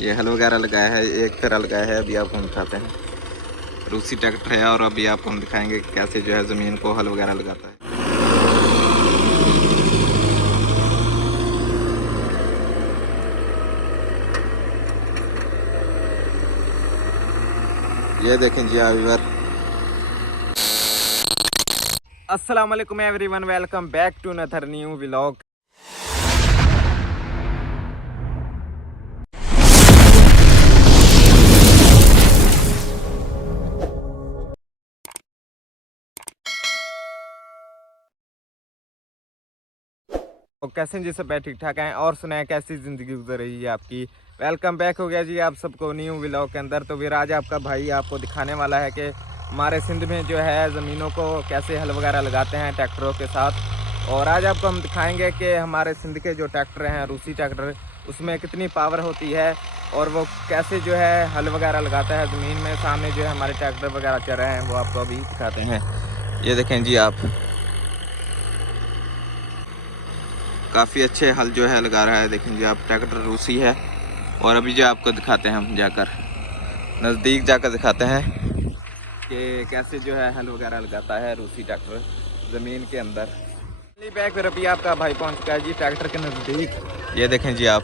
ये हल वगैरह लगाया है, एक तरह लगाया है। अभी आपको हम दिखाते हैं। रूसी ट्रैक्टर है और अभी आपको हम दिखाएंगे कि कैसे जो है ज़मीन को हल वगैरह लगाता है। ये देखें जी व्यूअर। अस्सलाम वालेकुम everyone, welcome back to another new vlog. और कैसे हैं जी सब? ठीक ठाक हैं और सुनाएं कैसी ज़िंदगी गुजर रही है आपकी। वेलकम बैक हो गया जी आप सबको न्यू व्लॉग के अंदर। तो फिर आज आपका भाई आपको दिखाने वाला है कि हमारे सिंध में जो है ज़मीनों को कैसे हल वगैरह लगाते हैं ट्रैक्टरों के साथ। और आज आपको हम दिखाएंगे कि हमारे सिंध के जो ट्रैक्टर हैं, रूसी ट्रैक्टर, उसमें कितनी पावर होती है और वो कैसे जो है हल वगैरह लगाता है ज़मीन में। सामने जो है हमारे ट्रैक्टर वगैरह चल रहे हैं, वो आपको अभी दिखाते हैं। ये देखें जी आप, काफ़ी अच्छे हल जो है लगा रहा है। देखें जी आप, ट्रैक्टर रूसी है। और अभी जो आपको दिखाते हैं, हम जाकर नज़दीक जाकर दिखाते हैं कि कैसे जो है हल वगैरह लगाता है रूसी ट्रैक्टर ज़मीन के अंदर। बैक फिर अभी आपका भाई पहुंच चुका है जी ट्रैक्टर के नज़दीक। ये देखें जी आप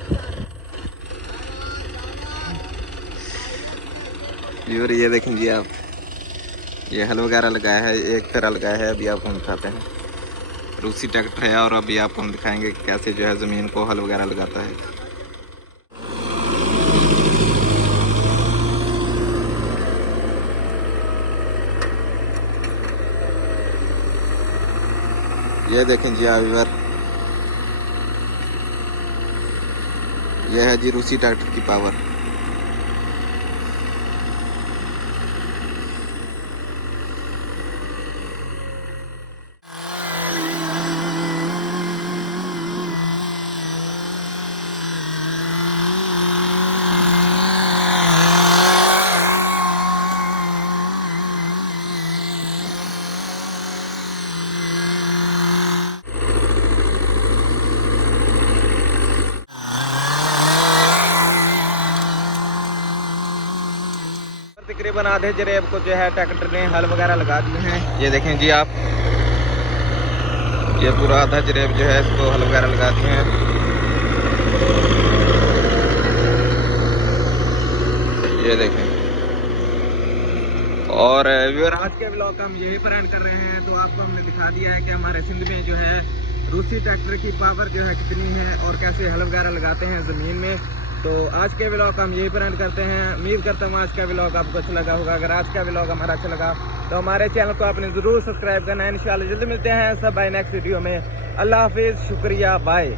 व्यूअर, ये देखें जी आप, ये हल वगैरह लगाया है, एक तरह लगाया है। अभी आपको हम दिखाते हैं। रूसी ट्रैक्टर है और अभी आपको हम दिखाएंगे कि कैसे जो है ज़मीन को हल वगैरह लगाता है। ये देखें जी व्यूअर, यह है जी रूसी ट्रैक्टर की पावर। तकरीबन आधे जरेब को जो है ट्रैक्टर ने हल वगैरह लगा दिए हैं। ये देखें जी आप, ये पूरा आधा जरेब जो है इसको हल वगैरह लगा दिए हैं। ये देखें। और व्यूअर, आज के ब्लॉग हम यही पर एंड कर रहे हैं। तो आपको हमने दिखा दिया है कि हमारे सिंध में जो है रूसी ट्रैक्टर की पावर जो है कितनी है और कैसे हल वगैरह लगाते हैं ज़मीन में। तो आज के व्लॉग हम यही पर एंड करते हैं। उम्मीद करता हूँ आज का व्लॉग आपको अच्छा लगा होगा। अगर आज का व्लॉग हमारा अच्छा लगा तो हमारे चैनल को आपने ज़रूर सब्सक्राइब करना है। इंशाल्लाह जल्दी मिलते हैं सब बाय नेक्स्ट वीडियो में। अल्लाह हाफिज़, शुक्रिया, बाय।